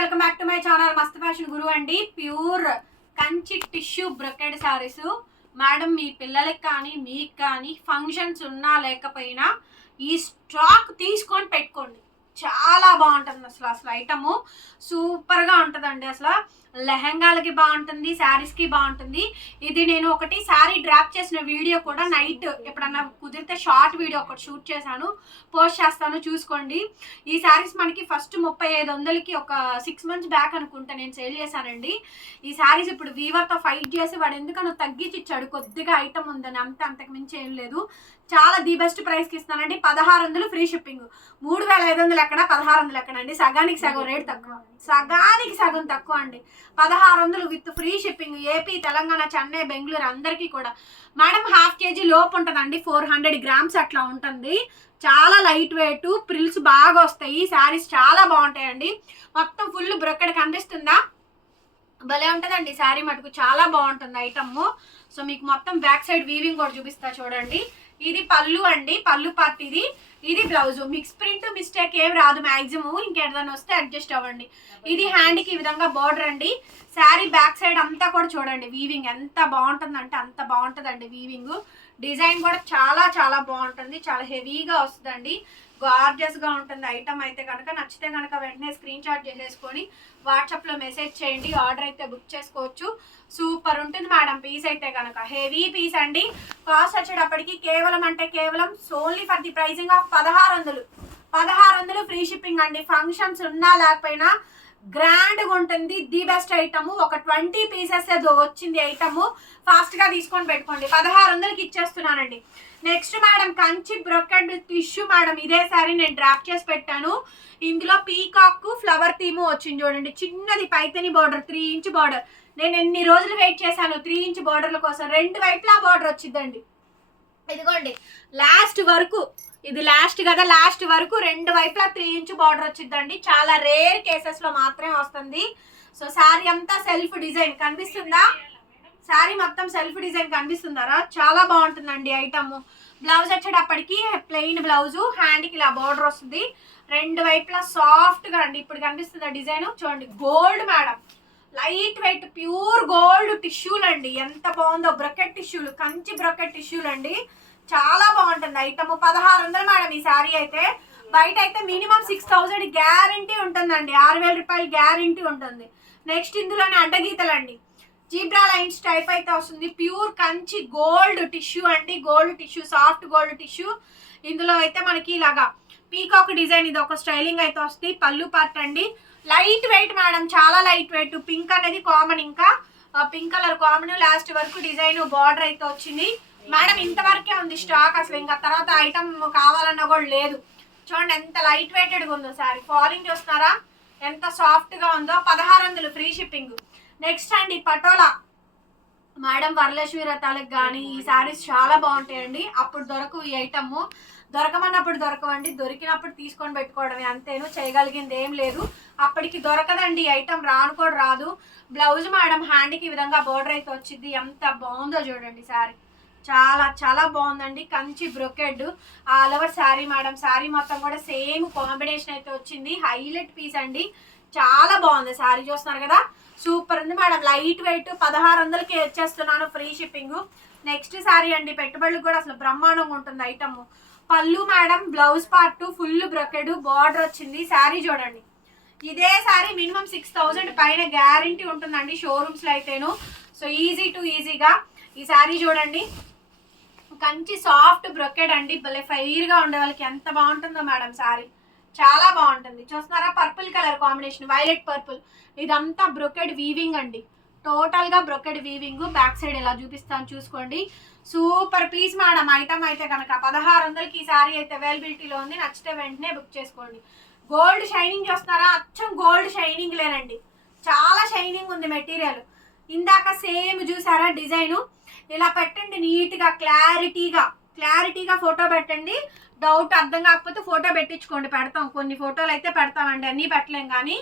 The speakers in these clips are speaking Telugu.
Welcome back to my channel. Mast fashion Guru అండి. Pure Kanchi tissue brocade saris madam మీ పిల్లలకి కానీ మీకు కానీ ఫంక్షన్స్ ఉన్నా లేకపోయినా ఈ స్టాక్ తీసుకొని పెట్టుకోండి. చాలా బాగుంటుంది అసలు అసలు ఐటము సూపర్గా ఉంటుందండి అసలు. లెహంగాలకి బాగుంటుంది శారీస్కి బాగుంటుంది. ఇది నేను ఒకటి శారీ డ్రాప్ చేసిన వీడియో కూడా నైట్ ఎప్పుడన్నా కుదిరితే షార్ట్ వీడియో ఒకటి షూట్ చేశాను. పోస్ట్ చేస్తాను చూసుకోండి. ఈ శారీస్ మనకి ఫస్ట్ ముప్పై ఐదు వందలకి ఒక సిక్స్ మంత్స్ బ్యాక్ అనుకుంటా నేను సేల్ చేశానండి. ఈ శారీస్ ఇప్పుడు వీవర్తో ఫైట్ చేసి వాడు ఎందుకనో తగ్గించి ఇచ్చాడు. కొద్దిగా ఐటమ్ ఉందని అంత అంతకు మించి ఏం లేదు. చాలా ది బెస్ట్ ప్రైస్కి ఇస్తానండి పదహారు వందలు ఫ్రీ షిప్పింగ్. మూడు వేల ఐదు వందలు ఎక్కడ? పదహారు వందలు ఎక్కడ అండి సగానికి సగం రేట్ తక్కువ. సగానికి సగం తక్కువ అండి. పదహారు వందలు with free shipping. AP Telangana Chennai Bengaluru అందరికీ కూడా. మేడం హాఫ్ కేజీ లోపు ఉంటుందండి. ఫోర్ హండ్రెడ్ గ్రామ్స్ అట్లా ఉంటుంది. చాలా లైట్ వెయిట్ ప్రిల్స్ బాగా వస్తాయి. శారీస్ చాలా బాగుంటాయండి. మొత్తం ఫుల్ బ్రొక్కడి కనిపిస్తుందా? భలే ఉంటుందండి. శారీ మటుకు చాలా బాగుంటుంది ఐటమ్ సో మీకు మొత్తం బ్యాక్ సైడ్ వీవింగ్ కూడా చూపిస్తా చూడండి. ఇది పళ్ళు అండి పళ్ళు పార్ట్ ఇది ఇది బ్లౌజ్. మిక్స్ ప్రింట్ మిస్టేక్ ఏం రాదు మ్యాక్సిమం ఇంకేదైనా వస్తే అడ్జస్ట్ అవ్వండి. ఇది హ్యాండ్కి ఈ విధంగా బార్డర్ అండి. శారీ బ్యాక్ సైడ్ అంతా కూడా చూడండి వీవింగ్ ఎంత బాగుంటుందంటే అంత బాగుంటుందండి వీవింగ్ డిజైన్ కూడా చాలా చాలా బాగుంటుంది చాలా హెవీగా వస్తుందండి. గార్జియస్గా ఉంటుంది ఐటమ్ అయితే కనుక. నచ్చితే కనుక వెంటనే స్క్రీన్ షాట్ చేసేసుకొని వాట్సాప్లో మెసేజ్ చేయండి ఆర్డర్ అయితే బుక్ చేసుకోవచ్చు. సూపర్ ఉంటుంది మేడం పీస్ అయితే కనుక. హెవీ పీస్ అండి. కాస్ట్ వచ్చేటప్పటికి కేవలం అంటే కేవలం so only for the pricing of పదహారు వందలు. పదహారు వందలు ఫ్రీ షిప్పింగ్ అండి. ఫంక్షన్స్ ఉన్నా లేకపోయినా గ్రాండ్గా ఉంటుంది. The best item. ఒక ట్వంటీ పీసెస్ ఏదో వచ్చింది ఐటమ్. ఫాస్ట్గా తీసుకొని పెట్టుకోండి. పదహారు వందలకి ఇచ్చేస్తున్నానండి. Next madam Kanchi brocade tissue madam ఇదే సారీ నేను డ్రాప్ చేసి పెట్టాను. ఇందులో పీకాక్ ఫ్లవర్ థీమ్ వచ్చింది చూడండి. చిన్నది Paithani border three inch border. నేను ఎన్ని రోజులు వెయిట్ చేశాను త్రీ ఇంచ్ బార్డర్ల కోసం రెండు వైపులా బార్డర్ వచ్చిందండి. ఇదిగోండి లాస్ట్ వరకు ఇది లాస్ట్ కదా లాస్ట్ వరకు రెండు వైపులా త్రీ ఇంచ్ బార్డర్ వచ్చిందండి. చాలా రేర్ కేసెస్లో మాత్రమే వస్తుంది. సో శారీ అంతా సెల్ఫ్ డిజైన్ కనిపిస్తుందా? శారీ మొత్తం సెల్ఫ్ డిజైన్ కనిపిస్తుందారా? చాలా బాగుంటుందండి ఐటమ్ బ్లౌజ్ వచ్చేటప్పటికి ప్లెయిన్ బ్లౌజ్ హ్యాండ్కి ఇలా బార్డర్ వస్తుంది. రెండు వైపులా సాఫ్ట్గా అండి ఇప్పుడు కనిపిస్తుంది డిజైన్ చూడండి gold madam light weight pure gold టిష్యూలు అండి. ఎంత బాగుందో బ్రకెట్ టిష్యూలు కంచి బ్రకెట్ టిష్యూలు అండి. చాలా బాగుంటుంది. ఐటమ్ పదహారు వందలు మేడం ఈ శారీ అయితే. బయట అయితే మినిమం సిక్స్ థౌజండ్ గ్యారంటీ ఉంటుందండి. ఆరు వేల రూపాయలు గ్యారంటీ ఉంటుంది. నెక్స్ట్ ఇందులోనే అడ్డగీతలండి జీబ్రా లైన్స్ టైప్ అయితే వస్తుంది. ప్యూర్ కంచి గోల్డ్ టిష్యూ అండి. Gold tissue soft gold tissue. ఇందులో అయితే మనకి ఇలాగా పీకాక్ డిజైన్ ఇది ఒక స్టైలింగ్ అయితే వస్తుంది. పళ్ళు పార్ట్ అండి. లైట్ వెయిట్ మేడం చాలా లైట్ వెయిట్. పింక్ అనేది కామన్ ఇంకా. పింక్ కలర్ కామన్ లాస్ట్ వరకు డిజైన్ బార్డర్ అయితే వచ్చింది. మేడం ఇంతవరకే ఉంది స్టాక్ అసలు. ఇంకా తర్వాత ఐటమ్ కావాలన్నా కూడా లేదు. చూడండి ఎంత లైట్ వెయిటెడ్గా ఉందో సారీ. ఫాలింగ్ చూస్తున్నారా? ఎంత సాఫ్ట్గా ఉందో. పదహారు వందలు ఫ్రీ షిప్పింగ్ నెక్స్ట్ అండి పటోలా. మేడం వరలక్ష్మి రథాలకు కానీ ఈ సారీస్ చాలా బాగుంటాయండి. అప్పుడు దొరకవు ఈ ఐటమ్ దొరకమన్నప్పుడు దొరకవండి దొరికినప్పుడు తీసుకొని పెట్టుకోవడమే. అంతేను చేయగలిగింది ఏం లేదు. అప్పటికి దొరకదండి ఐటమ్ రాను కూడా రాదు. బ్లౌజ్ మేడం హ్యాండ్కి ఈ విధంగా బోర్డర్ అయితే వచ్చింది. ఎంత బాగుందో చూడండి సారీ. చాలా చాలా బాగుందండి. Kanchi brocade. All over sari madam. Sari మొత్తం కూడా సేమ్ కాంబినేషన్ అయితే వచ్చింది. హైలైట్ పీస్ అండి. చాలా బాగుంది శారీ చూస్తున్నారు కదా? సూపర్ ఉంది మేడం. లైట్ వెయిట్ పదహారు వందలకి ఇచ్చేస్తున్నాను ఫ్రీ షిప్పింగ్. నెక్స్ట్ శారీ అండి. పెట్టుబడులకు కూడా అసలు బ్రహ్మాండంగా ఉంటుంది item. Pallu madam blouse part full brocade border వచ్చింది శారీ చూడండి. ఇదే శారీ మినిమం సిక్స్ థౌజండ్ పైన గ్యారంటీ ఉంటుందండి షోరూమ్స్లో అయితేను. సో ఈజీ టు ఈజీగా ఈ శారీ చూడండి. కంచి సాఫ్ట్ బ్రొకెడ్ అండి భలే ఫైర్గా ఉండే వాళ్ళకి ఎంత బాగుంటుందో మేడం శారీ. చాలా బాగుంటుంది. చూస్తున్నారా? Purple colour combination violet purple. ఇదంతా బ్రొకెడ్ వీవింగ్ అండి. టోటల్గా బ్రొకెడ్ వీవింగ్ బ్యాక్ సైడ్ ఎలా చూపిస్తాను చూసుకోండి. సూపర్. పీస్ మేడం ఐటమ్ అయితే కనుక పదహారు వందలకి ఈ సారీ అయితే అవైలబిలిటీలో ఉంది. నచ్చితే వెంటనే బుక్ చేసుకోండి. గోల్డ్ షైనింగ్ చూస్తున్నారా? అచ్చం గోల్డ్ షైనింగ్ లేనండి. చాలా షైనింగ్ ఉంది మెటీరియల్ ఇందాక సేమ్ చూసారా డిజైన్? ఇలా పెట్టండి నీట్గా క్లారిటీగా క్లారిటీగా ఫోటో పెట్టండి. డౌట్ అర్థం కాకపోతే ఫోటో పెట్టించుకోండి. పెడతాం. కొన్ని ఫోటోలు అయితే పెడతామండి. అన్నీ పెట్టలేం కానీ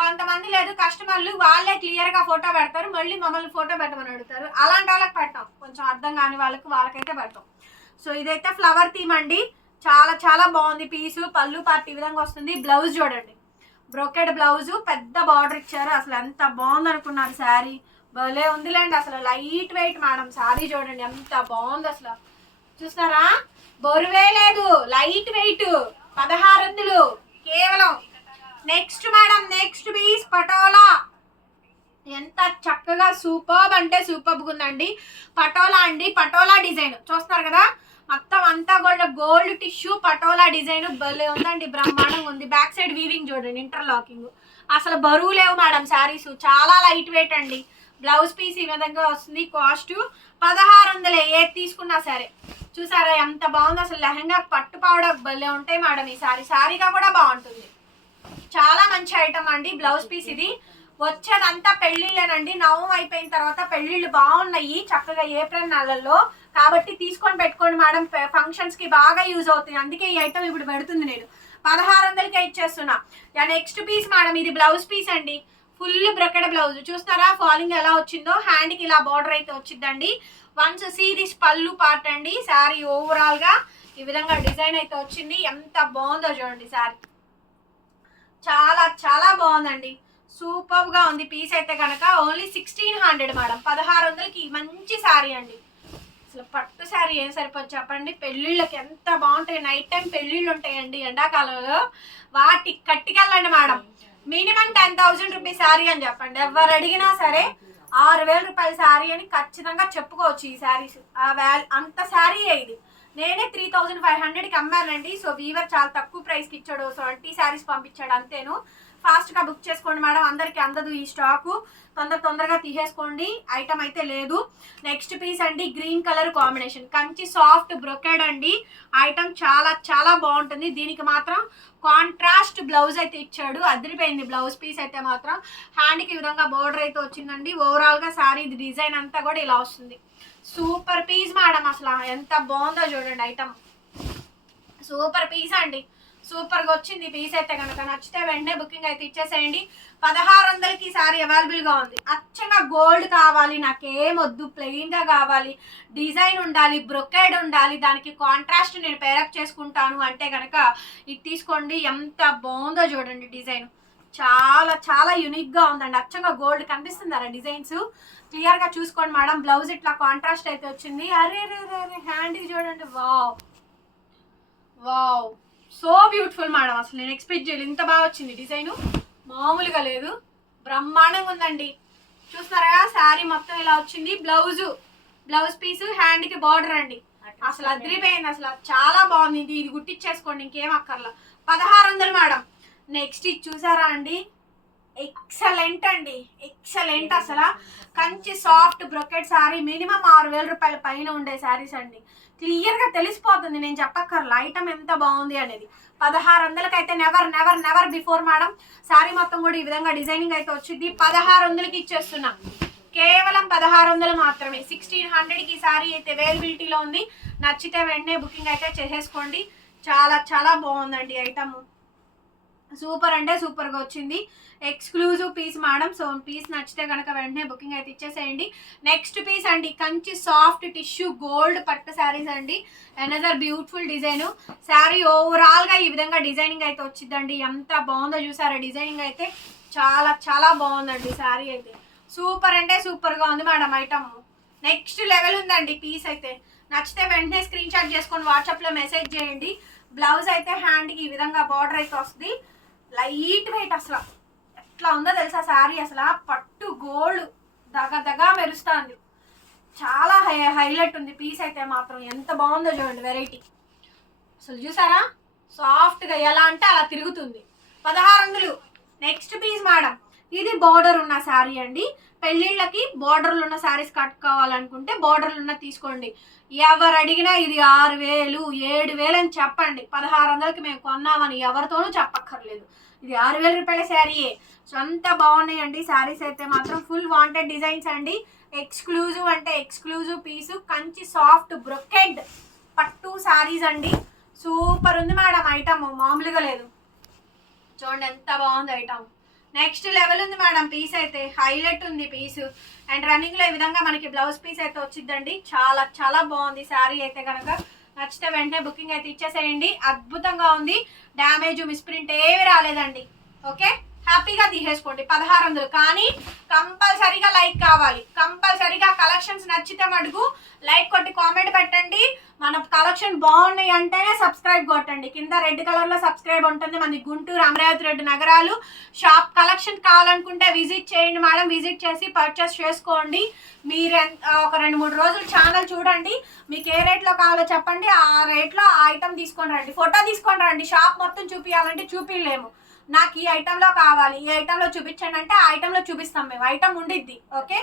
కొంతమంది లేదు కస్టమర్లు వాళ్ళే క్లియర్గా ఫోటో పెడతారు. మళ్ళీ మమ్మల్ని ఫోటో పెట్టమని అడుగుతారు. అలాంటి వాళ్ళకి పెడతాం. కొంచెం అర్థం కాని వాళ్ళకి వాళ్ళకైతే పెడతాం. సో ఇదైతే ఫ్లవర్ థీమ్ అండి. చాలా చాలా బాగుంది. పీసు పళ్ళు పార్ట్ ఈ విధంగా వస్తుంది. బ్లౌజ్ చూడండి. Brocade blouse. పెద్ద బార్డర్ ఇచ్చారు. అసలు ఎంత బాగుంది అనుకున్నారు శారీ. భలే ఉందిలేండి. అసలు లైట్ వెయిట్ మేడం. శారీ చూడండి. ఎంత బాగుంది అసలు. చూస్తారా? బరువే లేదు. Light weight. పదహారు వందలు. కేవలం. Next madam next piece Patola. ఎంత చక్కగా సూపర్బ్ అంటే సూపర్బ్ ఉందండి. పటోలా అండి పటోలా డిజైన్. చూస్తున్నారు కదా? మొత్తం అంతా కూడా గోల్డ్ టిష్యూ పటోలా డిజైన్. భలే ఉందండి బ్రహ్మాండంగా ఉంది. బ్యాక్ సైడ్ వీవింగ్ చూడండి ఇంటర్లాకింగ్ అసలు బరువు లేవు మేడం శారీస్. చాలా లైట్ వెయిట్ అండి. బ్లౌజ్ పీస్ ఈ విధంగా వస్తుంది కాస్ట్ పదహారు వందలే. ఏది తీసుకున్నా సరే. చూసారా ఎంత బాగుంది? అసలు లెహంగా పట్టు పౌడర్ భలే ఉంటాయి మేడం ఈ సారీ సారీగా కూడా బాగుంటుంది. చాలా మంచి ఐటమ్ అండి బ్లౌజ్ పీస్ ఇది. వచ్చేదంతా పెళ్ళిళ్ళేనండి నవం అయిపోయిన తర్వాత పెళ్ళిళ్ళు బాగున్నాయి. చక్కగా ఏప్రిల్ నెలల్లో. కాబట్టి తీసుకొని పెట్టుకోండి మేడం. ఫంక్షన్స్కి బాగా యూజ్ అవుతుంది. అందుకే ఈ ఐటమ్ ఇప్పుడు పెడుతుంది నేను. పదహారు వందలకే ఇచ్చేస్తున్నా. Next piece madam. ఇది బ్లౌజ్ పీస్ అండి. Full brocade blouse. చూస్తారా ఫాలింగ్ ఎలా వచ్చిందో? హ్యాండ్కి ఇలా బార్డర్ అయితే వచ్చిందండి. Once see this pallu part అండి. శారీ ఓవరాల్గా ఈ విధంగా డిజైన్ అయితే వచ్చింది. ఎంత బాగుందో చూడండి శారీ చాలా చాలా బాగుందండి. సూపర్గా ఉంది పీస్ అయితే కనుక. ఓన్లీ సిక్స్టీన్ హండ్రెడ్ మేడం పదహారు వందలకి మంచి శారీ అండి. అసలు పట్టు శారీ ఏం సరిపోదు చెప్పండి. పెళ్ళిళ్ళకి ఎంత బాగుంటాయి. నైట్ టైం పెళ్ళిళ్ళు ఉంటాయండి ఎండాకాలంలో. వాటి కట్టికెళ్ళండి madam minimum ten thousand rupees sari అని చెప్పండి. ఎవరు అడిగినా సరే ఆరు వేల రూపాయల శారీ అని ఖచ్చితంగా చెప్పుకోవచ్చు ఈ శారీస్. ఆ వాల్ అంత శారీ ఇది? నేనే త్రీ థౌజండ్ ఫైవ్ హండ్రెడ్కి అమ్మానండి. సో వీవర్ చాలా తక్కువ ప్రైస్కి ఇచ్చాడు. సో అంటే శారీస్ పంపించాడు అంతేను. ఫాస్ట్గా బుక్ చేసుకోండి మేడం. అందరికి అందదు ఈ స్టాకు. తొందర తొందరగా తీసేసుకోండి. ఐటమ్ అయితే లేదు. నెక్స్ట్ పీస్ అండి green colour combination Kanchi soft brocade అండి. ఐటమ్ చాలా చాలా బాగుంటుంది. దీనికి మాత్రం కాంట్రాస్ట్ బ్లౌజ్ అయితే ఇచ్చాడు. అదిరిపోయింది బ్లౌజ్ పీస్ అయితే మాత్రం. హ్యాండ్కి ఈ విధంగా బోర్డర్ అయితే వచ్చిందండి. ఓవరాల్గా సారీ డిజైన్ అంతా కూడా ఇలా వస్తుంది. Super piece madam. అసలు ఎంత బాగుందో చూడండి ఐటమ్ సూపర్ పీస్ అండి. సూపర్గా వచ్చింది. పీస్ అయితే కనుక నచ్చితే వెంటనే బుకింగ్ అయితే ఇచ్చేసేయండి. పదహారు వందలకి సారీ అవైలబుల్గా ఉంది. అచ్చంగా గోల్డ్ కావాలి నాకేం వద్దు. ప్లెయిన్గా కావాలి. డిజైన్ ఉండాలి బ్రొకేడ్ ఉండాలి. దానికి కాంట్రాస్ట్ నేను పేరప్ చేసుకుంటాను అంటే కనుక ఇది తీసుకోండి. ఎంత బాగుందో చూడండి డిజైన్. చాలా చాలా యునిక్గా ఉందండి. అచ్చంగా గోల్డ్ కనిపిస్తుందా డిజైన్స్? క్లియర్గా చూసుకోండి మేడం. బ్లౌజ్ ఇట్లా కాంట్రాస్ట్ అయితే వచ్చింది. అరే రే రే రే చూడండి. Wow wow so beautiful madam అసలు నేను ఎక్స్పెక్ట్ చేయలేదు. ఇంత బాగా వచ్చింది డిజైన్ మామూలుగా లేదు. బ్రహ్మాండంగా ఉందండి. చూస్తున్నారా? శారీ మొత్తం ఇలా వచ్చింది. బ్లౌజ్ బ్లౌజ్ పీస్ హ్యాండ్కి బార్డర్ అండి. అసలు అదిరిపోయింది. అసలు చాలా బాగుంది. ఇది ఇది ఇంకేం అక్కర్లా. పదహారు వందలు మేడం నెక్స్ట్ ఇది చూసారా అండి? ఎక్సలెంట్ అండి. ఎక్సలెంట్ అసలు. Kanchi soft brocade sari minimum ఆరు వేల రూపాయల పైన ఉండే శారీస్ అండి. క్లియర్గా తెలిసిపోతుంది నేను చెప్పక్కర్లా. ఐటమ్ ఎంత బాగుంది అనేది. పదహారు వందలకి అయితే never never never before madam sari మొత్తం కూడా ఈ విధంగా డిజైనింగ్ అయితే వచ్చింది. పదహారు వందలకి ఇచ్చేస్తున్నా. కేవలం పదహారు వందలు మాత్రమే. సిక్స్టీన్ హండ్రెడ్కి ఈ శారీ అయితే అవైలబిలిటీలో ఉంది. నచ్చితే వెంటనే బుకింగ్ అయితే చేసేసుకోండి. చాలా చాలా బాగుందండి ఐటమ్ సూపర్ అంటే సూపర్గా వచ్చింది. Exclusive piece madam so piece నచ్చితే కనుక వెంటనే బుకింగ్ అయితే ఇచ్చేసేయండి. నెక్స్ట్ పీస్ అండి కంచి సాఫ్ట్ టిష్యూ గోల్డ్ పట్టు శారీస్ అండి. అనదర్ బ్యూటిఫుల్ డిజైన్ శారీ ఓవరాల్గా ఈ విధంగా డిజైనింగ్ అయితే వచ్చిందండి ఎంత బాగుందో చూసారా? డిజైనింగ్ అయితే చాలా చాలా బాగుందండి శారీ అయితే. సూపర్ అంటే సూపర్గా ఉంది మేడం ఐటమ్ నెక్స్ట్ లెవెల్ ఉందండి పీస్ అయితే. నచ్చితే వెంటనే స్క్రీన్ షాట్ చేసుకొని వాట్సాప్లో మెసేజ్ చేయండి. బ్లౌజ్ అయితే హ్యాండ్కి ఈ విధంగా బార్డర్ అయితే వస్తుంది. లైట్ వెయిట్ అసలు. ఎట్లా ఉందో తెలుసా శారీ అసలు పట్టు గోల్డ్ దగ దగ మెరుస్తుంది. చాలా హై హైలైట్ ఉంది. పీస్ అయితే మాత్రం ఎంత బాగుందో చూడండి వెరైటీ. అసలు చూసారా? సాఫ్ట్గా ఎలా అంటే అలా తిరుగుతుంది. పదహారు వందలు. Next piece madam. ఇది బార్డర్ ఉన్న శారీ అండి. పెళ్ళిళ్ళకి బార్డర్లు ఉన్న శారీస్ కట్టుకోవాలనుకుంటే బార్డర్లు ఉన్న తీసుకోండి. ఎవరు అడిగినా ఇది ఆరు వేలు ఏడు వేలు అని చెప్పండి. పదహారు వందలకి మేము కొన్నామని ఎవరితోనూ చెప్పక్కర్లేదు. ఇది ఆరు వేల రూపాయల శారీయే సో అంత బాగున్నాయండి. శారీస్ అయితే మాత్రం ఫుల్ వాంటెడ్ డిజైన్స్ అండి. ఎక్స్క్లూజివ్ అంటే exclusive piece Kanchi soft brocade పట్టు శారీస్ అండి. సూపర్ ఉంది మేడం ఐటమ్ మామూలుగా లేదు. చూడండి ఎంత బాగుంది ఐటమ్ నెక్స్ట్ లెవెల్ ఉంది మేడం పీస్ అయితే హైలైట్ ఉంది పీస్. అండ్ రన్నింగ్లో ఈ విధంగా మనకి బ్లౌజ్ పీస్ అయితే వచ్చిందండి. చాలా చాలా బాగుంది శారీ అయితే కనుక నచ్చితే వెంటనే బుకింగ్ అయితే ఇచ్చేసేయండి. అద్భుతంగా ఉంది. డ్యామేజ్ మిస్ప్రింట్ ఏమి రాలేదండి. ఓకే హ్యాపీగా తీసేసుకోండి పదహారు వందలు. కానీ కంపల్సరీగా లైక్ కావాలి. కంపల్సరీగా కలెక్షన్స్ నచ్చితే మటుకు లైక్ కొట్టి కామెంట్ పెట్టండి. మన కలెక్షన్ బాగున్నాయి అంటేనే సబ్స్క్రైబ్ కొట్టండి. కింద రెడ్ కలర్లో సబ్స్క్రైబ్ ఉంటుంది. మనది గుంటూరు అమరావతి రెడ్డి నగరాలు. షాప్ కలెక్షన్ కావాలనుకుంటే విజిట్ చేయండి మేడం. విజిట్ చేసి పర్చేస్ చేసుకోండి. మీరు ఎంత- ఒక రెండు మూడు రోజులు ఛానల్ చూడండి. మీకు ఏ రేట్లో కావాలో చెప్పండి. ఆ రేట్లో ఆ ఐటమ్ తీసుకొని రండి. ఫోటో తీసుకొని రండి. షాప్ మొత్తం చూపించాలంటే చూపించలేము నాకు ఈ ఐటెంలో కావాలి ఈ ఐటెంలో చూపించండి అంటే ఆ ఐటెంలో చూపిస్తాం మేము. ఐటమ్ ఉండిద్ది ఓకే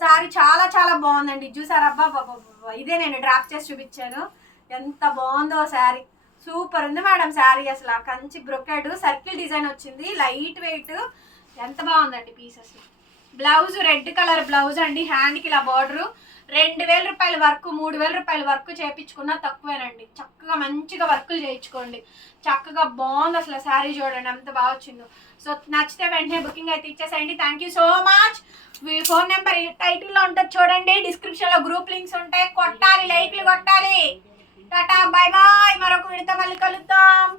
సారీ చాలా చాలా బాగుందండి. చూసారా? అబ్బా ఇదే నేను డ్రాప్ చేసి చూపించాను. ఎంత బాగుందో శారీ సూపర్ ఉంది మేడం శారీ అసలు. కంచి బ్రొకెడ్ సర్కిల్ డిజైన్ వచ్చింది. లైట్ వెయిట్ ఎంత బాగుందండి pieces blouse red colour blouse అండి. హ్యాండ్కి ఇలా బార్డరు రెండు వేల రూపాయల వర్క్ మూడు వేల రూపాయల వర్క్ చేయించుకున్నా తక్కువేనండి. చక్కగా మంచిగా వర్కులు చేయించుకోండి. చక్కగా బాగుంది అసలు శారీ చూడండి అంత బాగా వచ్చిందో. సో నచ్చితే వెంటనే బుకింగ్ అయితే ఇచ్చేసేయండి. థ్యాంక్ యూ సో మచ్ మీ ఫోన్ నెంబర్ టైటిల్లో ఉంటుంది చూడండి. డిస్క్రిప్షన్లో గ్రూప్ లింక్స్ ఉంటాయి. కొట్టాలి లైక్లు కొట్టాలి. Tata bye bye. మరొక విడత మళ్ళీ కలుద్దాం.